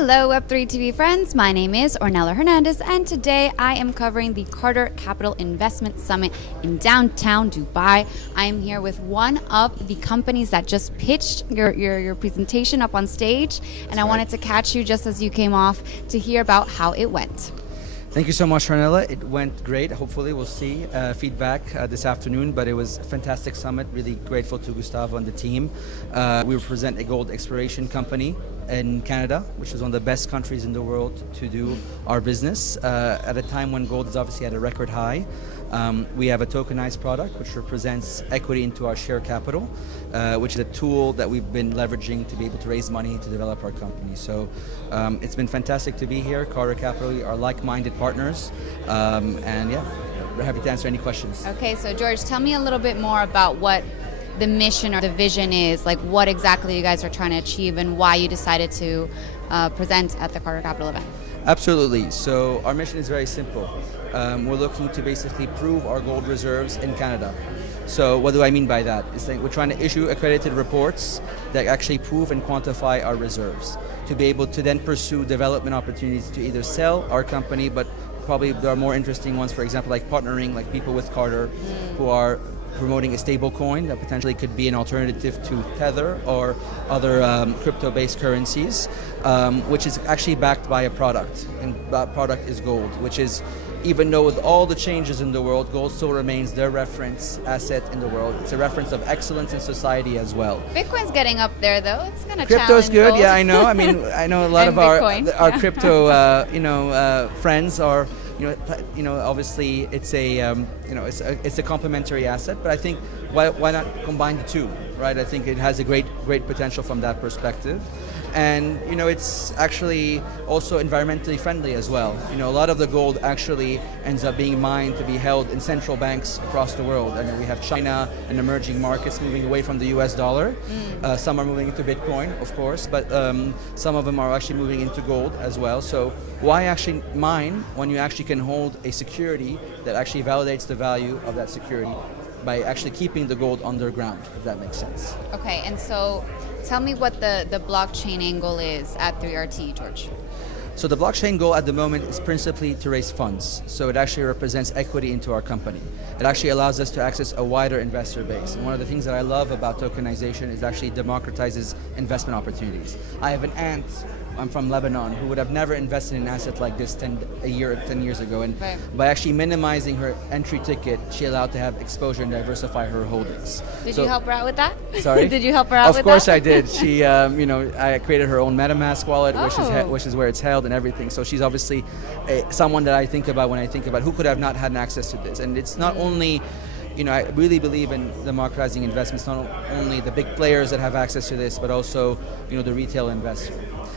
Hello Web3 TV friends, my name is Ornella Hernandez and today I am covering the Carter Capital Investment Summit in downtown Dubai. I am here with one of the companies that just pitched your presentation up on stage, and I wanted to catch you just as you came off to hear about how it went. Thank you so much, Ornella. It went great. Hopefully we'll see feedback this afternoon, but it was a fantastic summit. Really grateful to Gustavo and the team. We represent a gold exploration company in Canada, which is one of the best countries in the world to do our business. At a time when gold is obviously at a record high, we have a tokenized product which represents equity into our share capital, which is a tool that we've been leveraging to be able to raise money to develop our company. So it's been fantastic to be here. Carter Capital, we are like-minded partners, and yeah, we're happy to answer any questions. Okay, so George, tell me a little bit more about what the mission or the vision is, like what exactly you guys are trying to achieve and why you decided to present at the Carter Capital event. Absolutely. So our mission is very simple. We're looking to basically prove our gold reserves in Canada. So what do I mean by that? It's like we're trying to issue accredited reports that actually prove and quantify our reserves to be able to then pursue development opportunities to either sell our company, but probably there are more interesting ones, for example, like partnering like people with Carter who are promoting a stable coin that potentially could be an alternative to Tether or other crypto-based currencies, which is actually backed by a product, and that product is gold, which is, even though with all the changes in the world, gold still remains their reference asset in the world. It's a reference of excellence in society as well. Bitcoin's getting up there though. It's going to challenge Crypto's good, gold. Yeah, I know. I mean, I know a lot of our crypto friends are, obviously it's a complementary asset, but I think why not combine the two, right? I think it has a great potential from that perspective. And it's actually also environmentally friendly as well. A lot of the gold actually ends up being mined to be held in central banks across the world. I mean, we have China and emerging markets moving away from the US dollar. Some are moving into Bitcoin, of course, but some of them are actually moving into gold as well. So why actually mine when you actually can hold a security that actually validates the value of that security by actually keeping the gold underground, if that makes sense. Okay, and so tell me what the blockchain angle is at 3RT, George. So the blockchain goal at the moment is principally to raise funds. So it actually represents equity into our company. It actually allows us to access a wider investor base. And one of the things that I love about tokenization is actually democratizes investment opportunities. I have an aunt, I'm from Lebanon, who would have never invested in an asset like this 10 years ago. And by actually minimizing her entry ticket, she allowed to have exposure and diversify her holdings. Did you help her out with that? Sorry? Did you help her out with that? Of course I did. She, I created her own MetaMask wallet, which is where it's held and everything. So she's obviously someone that I think about when I think about who could have not had access to this. And it's not only, I really believe in democratizing investments, not only the big players that have access to this, but also, the retail investor.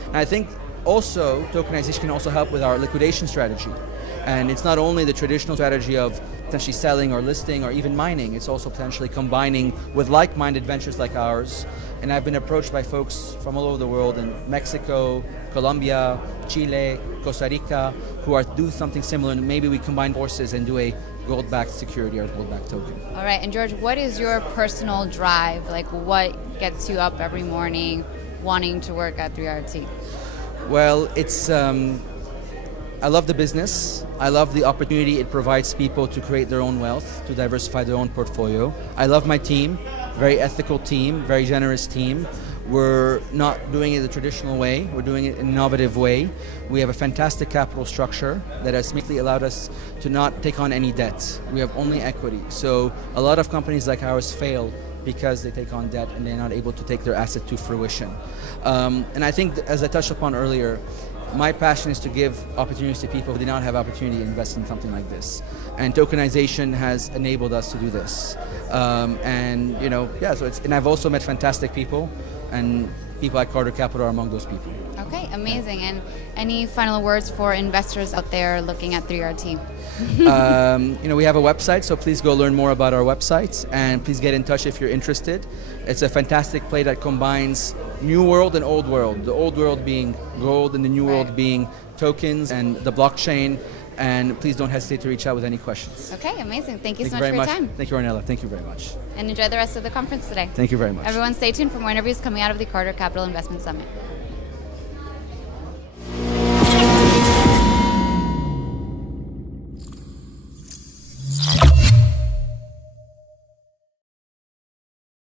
And I think also tokenization can also help with our liquidation strategy. And it's not only the traditional strategy of potentially selling or listing or even mining, it's also potentially combining with like-minded ventures like ours. And I've been approached by folks from all over the world in Mexico, Colombia, Chile, Costa Rica, who are do something similar, and maybe we combine forces and do a gold-backed security or gold-backed token. All right, and George, what is your personal drive? Like what gets you up every morning wanting to work at 3RT? Well, it's I love the business. I love the opportunity it provides people to create their own wealth, to diversify their own portfolio. I love my team, very ethical team, very generous team. We're not doing it the traditional way, we're doing it in an innovative way. We have a fantastic capital structure that has simply allowed us to not take on any debt. We have only equity. So a lot of companies like ours fail because they take on debt and they're not able to take their asset to fruition. And I think, as I touched upon earlier, my passion is to give opportunities to people who do not have opportunity to invest in something like this. And tokenization has enabled us to do this. So and I've also met fantastic people, and people at Carter Capital are among those people. Okay, amazing. And any final words for investors out there looking at 3RT? We have a website, so please go learn more about our website, and please get in touch if you're interested. It's a fantastic play that combines new world and old world. The old world being gold and the new world being tokens and the blockchain. And please don't hesitate to reach out with any questions. Okay, amazing. Thank you so much for your time. Thank you, Ornella. Thank you very much. And enjoy the rest of the conference today. Thank you very much. Everyone stay tuned for more interviews coming out of the Carter Capital Investment Summit.